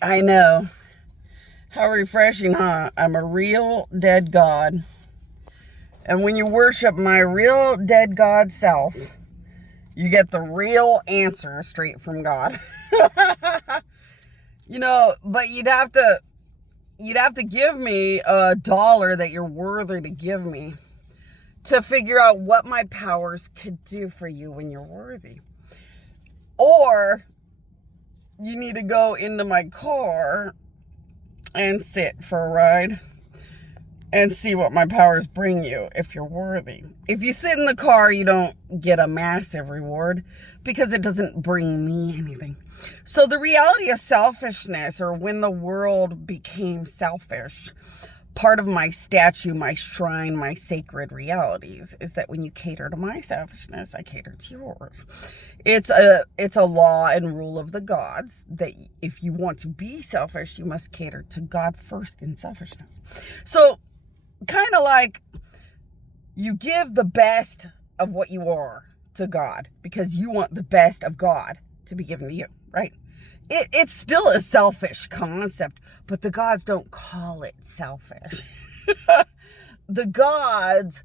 I know. How refreshing, huh? I'm a real dead God. And when you worship my real dead God self, you get the real answer straight from God. But you'd have to give me $1 that you're worthy to give me to figure out what my powers could do for you when you're worthy. Or you need to go into my car and sit for a ride and see what my powers bring you if you're worthy. If you sit in the car, you don't get a massive reward because it doesn't bring me anything. So the reality of selfishness, or when the world became selfish, part of my statue, my shrine, my sacred realities is that when you cater to my selfishness, I cater to yours. It's a law and rule of the gods that if you want to be selfish, you must cater to God first in selfishness. So kind of like you give the best of what you are to God because you want the best of God to be given to you, right? It's still a selfish concept, but the gods don't call it selfish. The gods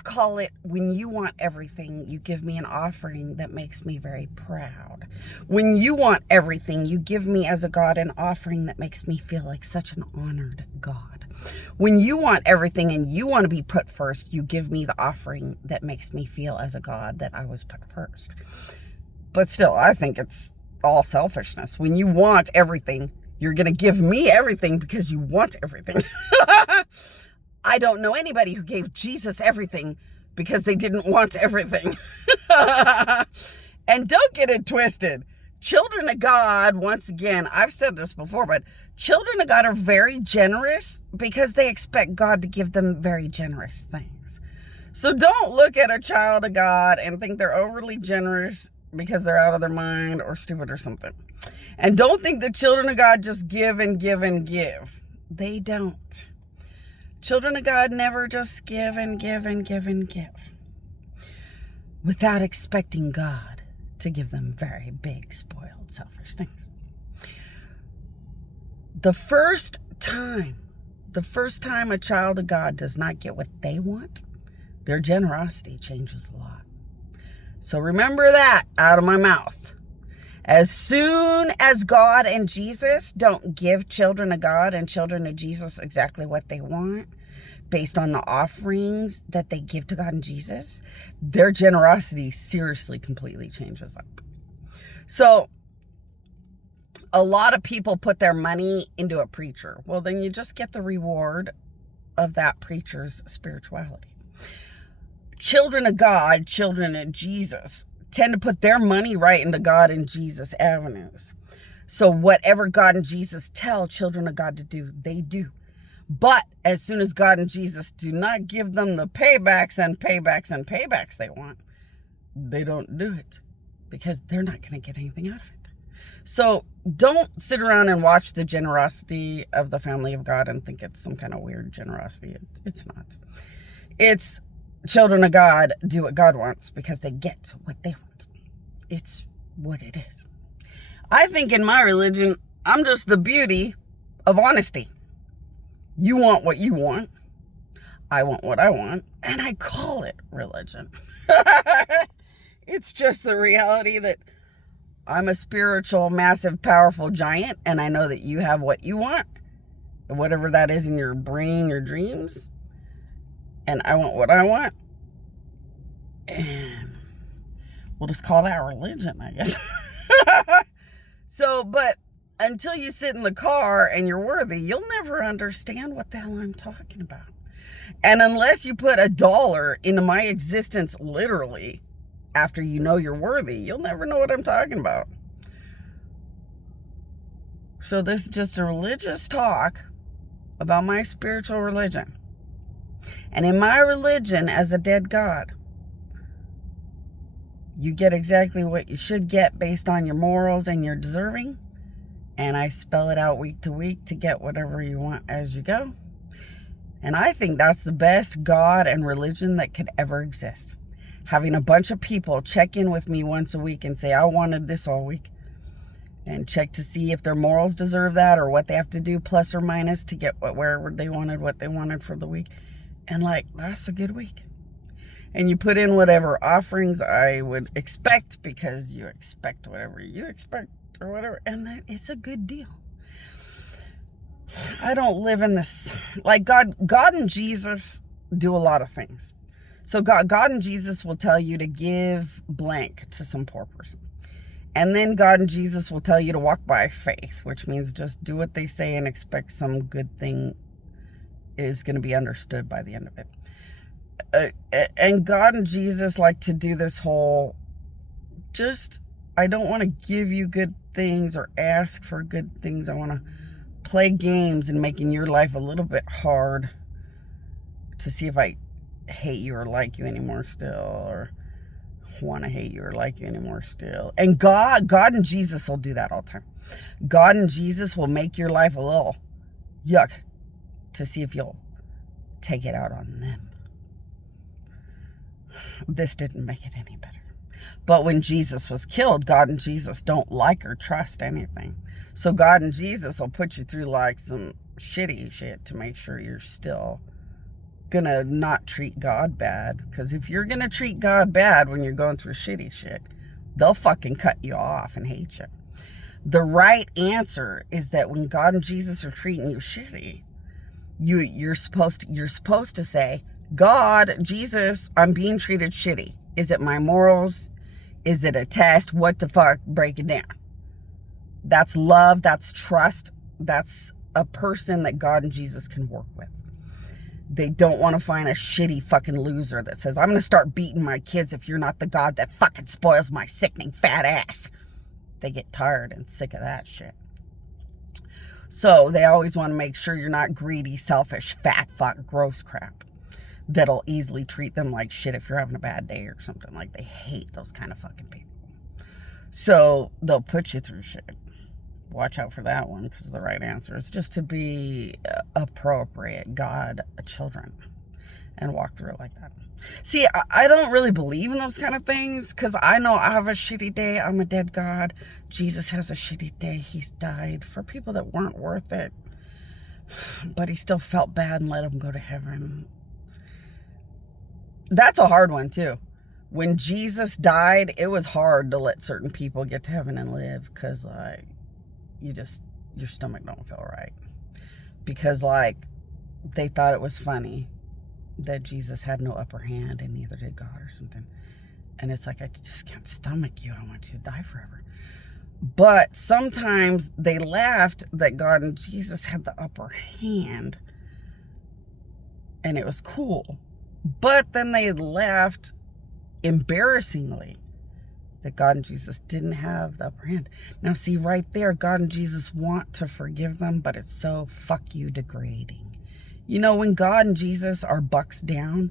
call it, when you want everything, you give me an offering that makes me very proud. When you want everything, you give me as a God an offering that makes me feel like such an honored God. When you want everything and you want to be put first, you give me the offering that makes me feel as a God that I was put first. But still, I think it's all selfishness. When you want everything, you're going to give me everything because you want everything. I don't know anybody who gave Jesus everything because they didn't want everything. And don't get it twisted. Children of God, once again, I've said this before, but children of God are very generous because they expect God to give them very generous things. So don't look at a child of God and think they're overly generous because they're out of their mind or stupid or something. And don't think the children of God just give and give and give. They don't. Children of God never just give and give and give and give without expecting God to give them very big, spoiled, selfish things. The first time a child of God does not get what they want, their generosity changes a lot. So remember that out of my mouth. As soon as God and Jesus don't give children of God and children of Jesus exactly what they want, based on the offerings that they give to God and Jesus, their generosity seriously, completely changes up. So a lot of people put their money into a preacher. Well, then you just get the reward of that preacher's spirituality. Children of God, children of Jesus, tend to put their money right into God and Jesus avenues. So whatever God and Jesus tell children of God to do, they do. But as soon as God and Jesus do not give them the paybacks and paybacks and paybacks they want, they don't do it because they're not going to get anything out of it. So don't sit around and watch the generosity of the family of God and think it's some kind of weird generosity. It's not. It's children of God do what God wants because they get what they want. It's what it is. I think in my religion, I'm just the beauty of honesty. You want what you want. I want what I want. And I call it religion. It's just the reality that I'm a spiritual, massive, powerful giant. And I know that you have what you want. Whatever that is in your brain, your dreams. And I want what I want. And we'll just call that religion, I guess. But until you sit in the car and you're worthy, you'll never understand what the hell I'm talking about. And unless you put $1 into my existence literally after you know you're worthy, you'll never know what I'm talking about. So this is just a religious talk about my spiritual religion. And in my religion, as a dead God, you get exactly what you should get based on your morals and your deserving. And I spell it out week to week to get whatever you want as you go. And I think that's the best God and religion that could ever exist. Having a bunch of people check in with me once a week and say, I wanted this all week. and check to see if their morals deserve that or what they have to do plus or minus to get wherever they wanted what they wanted for the week. And like, that's a good week. And you put in whatever offerings I would expect, because you expect whatever you expect or whatever, and that it's a good deal. I don't live in this, like, God and Jesus do a lot of things. So God and Jesus will tell you to give blank to some poor person. And then God and Jesus will tell you to walk by faith, which means just do what they say and expect some good thing is going to be understood by the end of it. And God and Jesus like to do this whole, just, I don't want to give you good things or ask for good things. I want to play games and making your life a little bit hard to see if I hate you or like you anymore still, or want to hate you or like you anymore still. And God and Jesus will do that all the time. God and Jesus will make your life a little yuck to see if you'll take it out on them. This didn't make it any better. But when Jesus was killed, God and Jesus don't like or trust anything. So God and Jesus will put you through like some shitty shit to make sure you're still gonna not treat God bad. Because if you're gonna treat God bad when you're going through shitty shit, they'll fucking cut you off and hate you. The right answer is that when God and Jesus are treating you shitty, you're supposed to say, God, Jesus, I'm being treated shitty. Is it my morals? Is it a test? What the fuck? Break it down. That's love. That's trust. That's a person that God and Jesus can work with. They don't want to find a shitty fucking loser that says, I'm going to start beating my kids if you're not the God that fucking spoils my sickening fat ass. They get tired and sick of that shit. So they always want to make sure you're not greedy, selfish, fat, fuck, gross crap that'll easily treat them like shit if you're having a bad day or something. Like, they hate those kind of fucking people. So they'll put you through shit. Watch out for that one, because the right answer is just to be appropriate God children and walk through it like that. See, I don't really believe in those kind of things, because I know I have a shitty day. I'm a dead God. Jesus has a shitty day. He's died for people that weren't worth it, but he still felt bad and let them go to heaven. That's a hard one too. When Jesus died, it was hard to let certain people get to heaven and live, because like, your stomach don't feel right, because like, they thought it was funny that Jesus had no upper hand and neither did God or something. And it's like, I just can't stomach you. I want you to die forever. But sometimes they laughed that God and Jesus had the upper hand and it was cool. But then they laughed embarrassingly that God and Jesus didn't have the upper hand. Now see, right there, God and Jesus want to forgive them, but it's so fuck you degrading. You know, when God and Jesus are bucks down,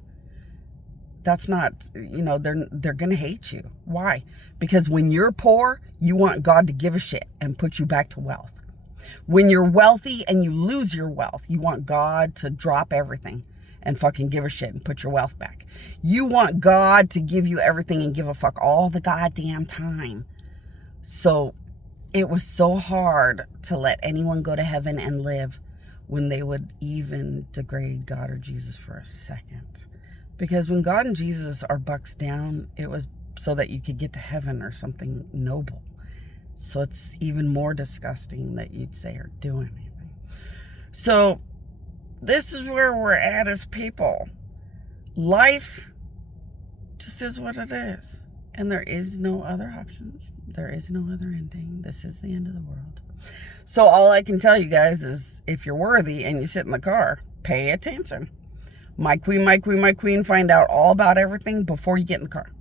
that's not, you know, they're going to hate you. Why? Because when you're poor, you want God to give a shit and put you back to wealth. When you're wealthy and you lose your wealth, you want God to drop everything and fucking give a shit and put your wealth back. You want God to give you everything and give a fuck all the goddamn time. So it was so hard to let anyone go to heaven and live when they would even degrade God or Jesus for a second. Because when God and Jesus are bucks down, it was so that you could get to heaven or something noble. So it's even more disgusting that you'd say or do anything. So this is where we're at as people. Life just is what it is. And there is no other options. There is no other ending. This is the end of the world. So all I can tell you guys is, if you're worthy and you sit in the car, pay attention. My queen, my queen, my queen, find out all about everything before you get in the car.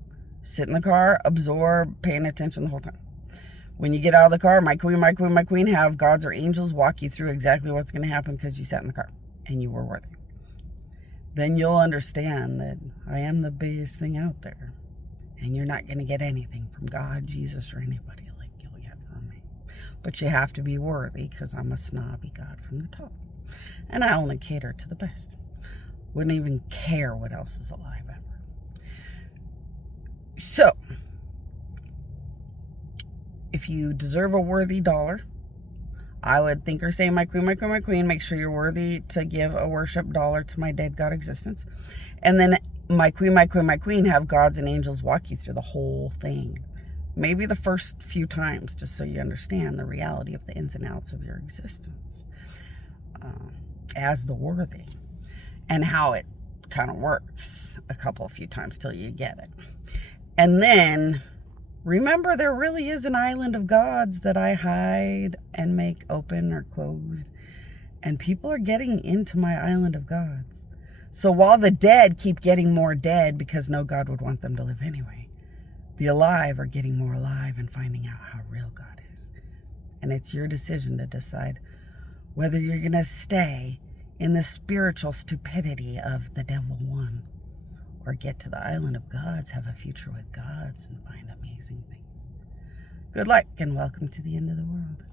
Sit in the car, absorb, paying attention the whole time. When you get out of the car, my queen, my queen, my queen, have gods or angels walk you through exactly what's going to happen because you sat in the car and you were worthy. Then you'll understand that I am the biggest thing out there. And you're not going to get anything from God, Jesus, or anybody like you'll get from me. But you have to be worthy, because I'm a snobby God from the top. And I only cater to the best. Wouldn't even care what else is alive ever. So, if you deserve a worthy dollar, I would think or say, my queen, my queen, my queen, make sure you're worthy to give a worship dollar to my dead God existence. And then my queen, my queen, my queen, have gods and angels walk you through the whole thing. Maybe the first few times, just so you understand the reality of the ins and outs of your existence as the worthy, and how it kind of works a few times till you get it. And then remember, there really is an island of gods that I hide and make open or closed. And people are getting into my island of gods. So while the dead keep getting more dead because no God would want them to live anyway, the alive are getting more alive and finding out how real God is. And it's your decision to decide whether you're going to stay in the spiritual stupidity of the devil won, or get to the island of gods, have a future with gods, and find amazing things. Good luck, and welcome to the end of the world.